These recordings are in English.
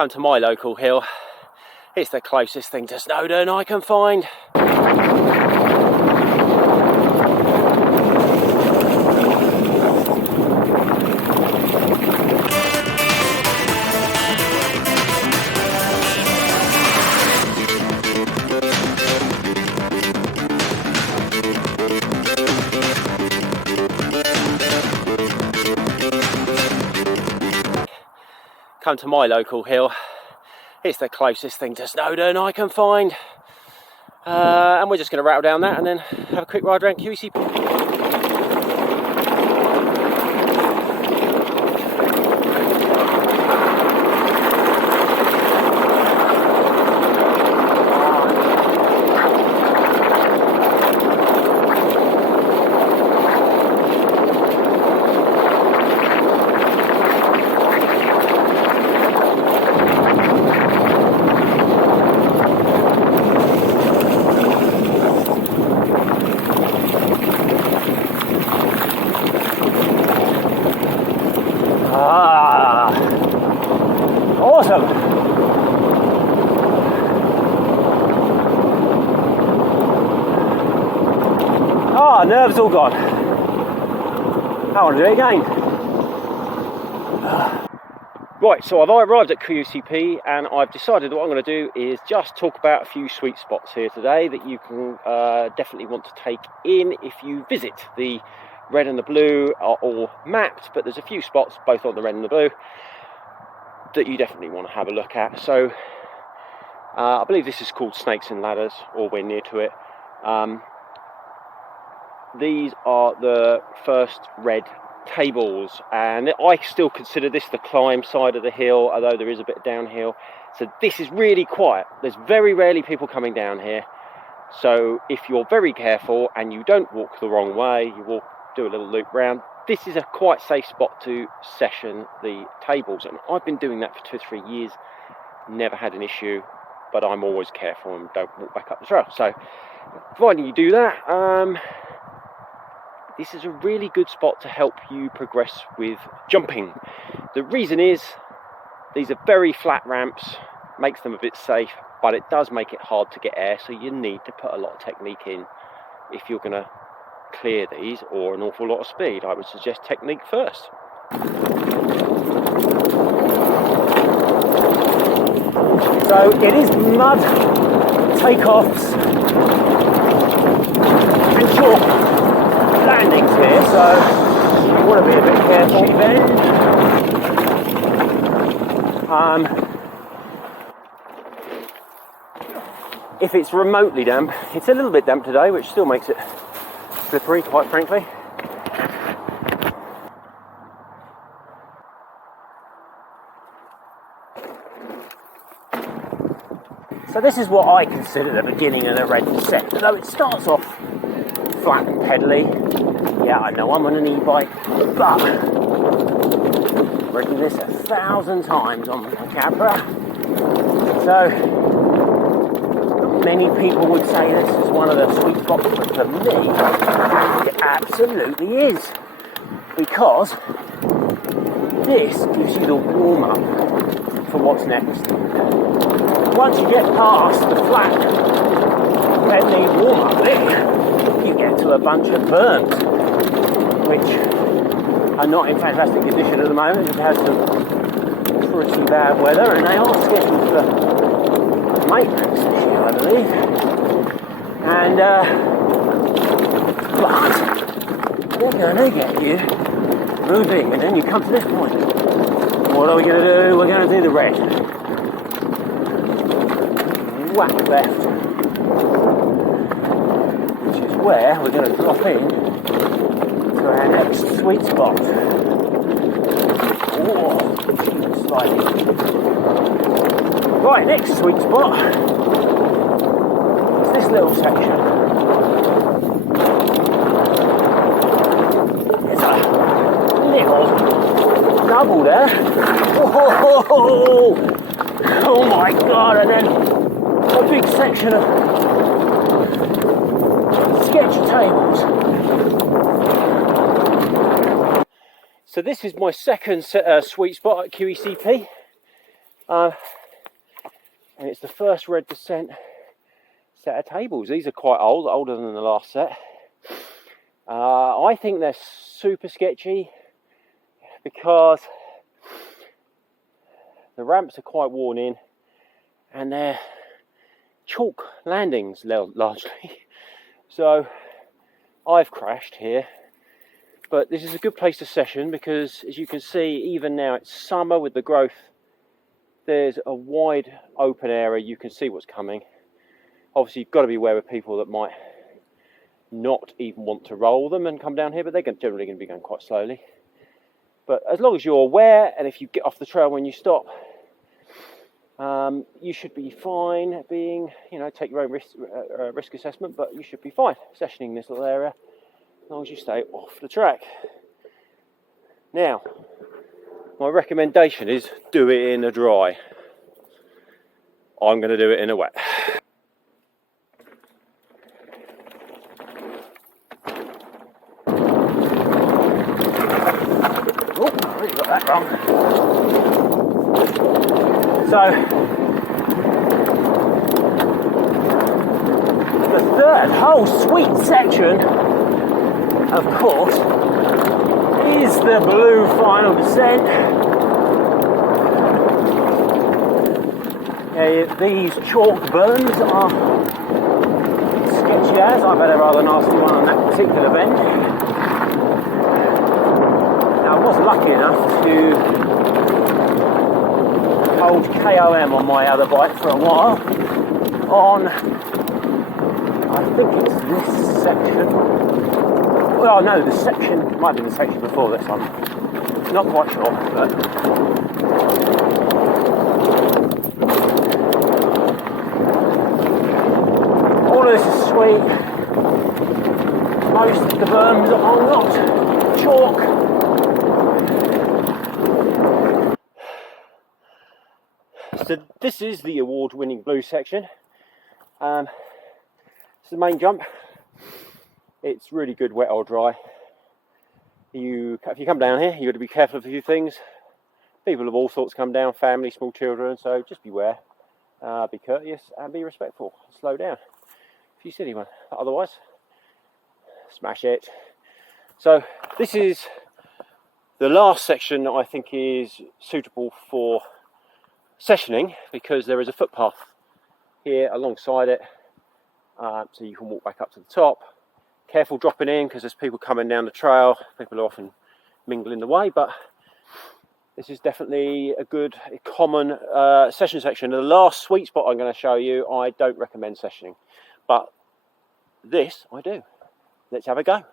come to my local hill. It's the closest thing to Snowdon I can find. Come to my local hill. It's the closest thing to Snowdon I can find. And we're just going to rattle down that and then have a quick ride around Qecp. Awesome! Ah, nerves all gone. I want to do it again. Right, so I've arrived at Qecp and I've decided that what I'm going to do is just talk about a few sweet spots here today that you can definitely want to take in if you visit. The red and the blue are all mapped, but there's a few spots both on the red and the blue that you definitely want to have a look at. So I believe this is called Snakes and Ladders, or we're near to it. These are the first red tables, and I still consider this the climb side of the hill, although there is a bit downhill. So this is really quiet. There's very rarely people coming down here. So if you're very careful and you don't walk the wrong way, you do a little loop round, this is a quite safe spot to session the tables, and I've been doing that for 2 or 3 years, never had an issue, but I'm always careful and don't walk back up the trail. So providing you do that, this is a really good spot to help you progress with jumping. The reason is these are very flat ramps, makes them a bit safe, but it does make it hard to get air, so you need to put a lot of technique in if you're going to clear these, or an awful lot of speed. I would suggest technique first. So it is mud takeoffs and chalk landings here, so you want to be a bit careful then. If it's remotely damp, it's a little bit damp today, which still makes it slippery, quite frankly. So this is what I consider the beginning of the red descent. Although it starts off flat and pedally. Yeah, I know I'm on an e-bike, but I've ridden this 1,000 times on my camera. So many people would say this is one of the sweet spots, but for me, it absolutely is. Because this gives you the warm-up for what's next. Once you get past the flat, pedally warm-up bit, you get to a bunch of berms, which are not in fantastic condition at the moment. It has some pretty bad weather, and they are scheduled for maintenance this year, I believe. And but they're going to get you moving, and then you come to this point. What are we going to do? We're going to do the red. Whack left, which is where we're going to drop in to our next sweet spot. Oh, sliding. Right, next sweet spot is this little section. There's a little double there. Oh my god, and then a big section of sketch tables. So this is my second sweet spot at Qecp. And it's the first red descent set of tables. These are quite old, older than the last set. I think they're super sketchy because the ramps are quite worn in and they're chalk landings largely. So I've crashed here, but this is a good place to session because, as you can see, even now it's summer with the growth, there's a wide open area, you can see what's coming. Obviously you've got to be aware of people that might not even want to roll them and come down here, but they're generally going to be going quite slowly. But as long as you're aware, and if you get off the trail when you stop, you should be fine being, take your own risk assessment, but you should be fine sessioning this little area as long as you stay off the track. Now, my recommendation is do it in a dry. I'm going to do it in a wet. Oh, I really got that wrong. So, the third whole sweet section, of course, is the blue final descent. These chalk burns are sketchy as. I've had a rather nasty one on that particular bend. Now, I was lucky enough to hold KOM on my other bike for a while on, I think it's this section. Well, no, the section might be the section before this one. Not quite sure, but all of this is sweet. Most of the berms are not chalk. So this is the award-winning blue section. It's the main jump. It's really good wet or dry. If you come down here, you've got to be careful of a few things. People of all sorts come down, family, small children, so just beware. Be courteous and be respectful. Slow down if you see anyone. Otherwise, smash it. So this is the last section that I think is suitable for sessioning because there is a footpath here alongside it, so you can walk back up to the top. Careful dropping in because there's people coming down the trail. People are often mingling the way, but this is definitely a good common session section. The last sweet spot I'm going to show you, I don't recommend sessioning, but this I do. Let's have a go.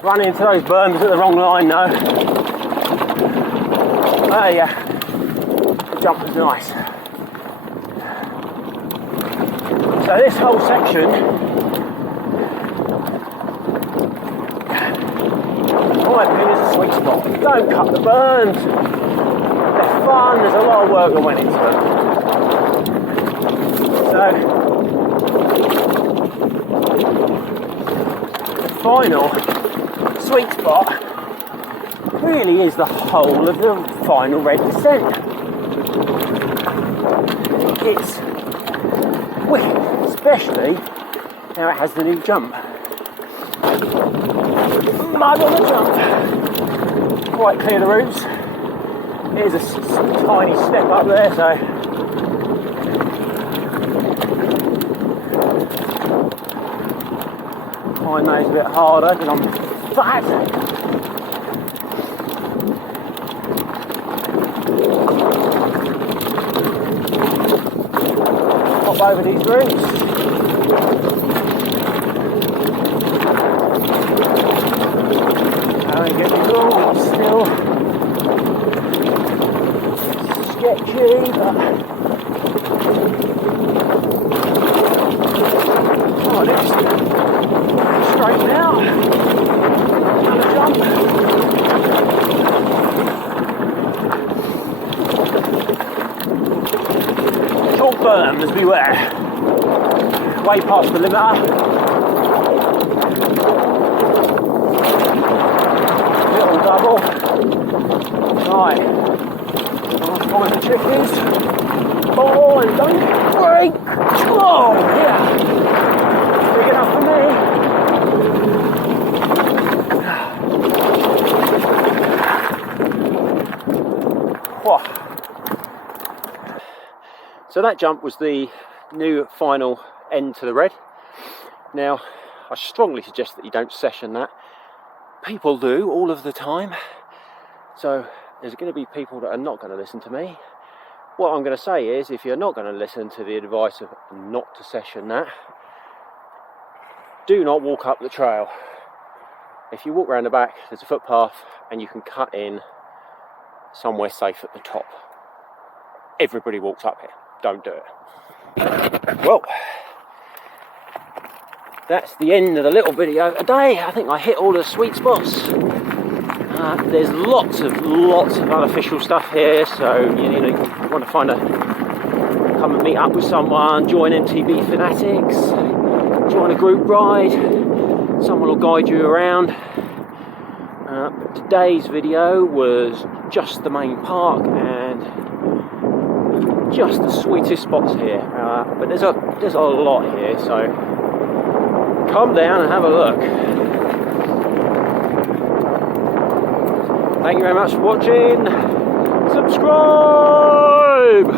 Run into those berms at the wrong line though. Oh yeah, the jump was nice. So this whole section, in my opinion, is a sweet spot. Don't cut the berms. They're fun, there's a lot of work that went into them. So, the final sweet spot really is the whole of the final red descent. It's wicked, especially now it has the new jump. Mud on the jump. Quite clear the roots. Here's a tiny step up there, so find those a bit harder because I'm fat. Hop over these roots. How we get the door. Oh, still sketchy, but oh, just straighten out. Another jump. Chalk berms, beware. Way past the limiter. Little double. Right. I'll find the chickies. Oh, and don't break. Oh, yeah. Big enough for me. Whoa. So that jump was the new final end to the red. Now, I strongly suggest that you don't session that. People do all of the time. So there's going to be people that are not going to listen to me. What I'm going to say is, if you're not going to listen to the advice of not to session that, do not walk up the trail. If you walk around the back, there's a footpath and you can cut in somewhere safe at the top. Everybody walks up here. Don't do it. Well, that's the end of the little video today. I think I hit all the sweet spots. There's lots of unofficial stuff here, so you want to come and meet up with someone, join MTB Fanatics, join a group ride, someone will guide you around. But today's video was just the main park and just the sweetest spots here, but there's a lot here, so come down and have a look. Thank you very much for watching. Subscribe.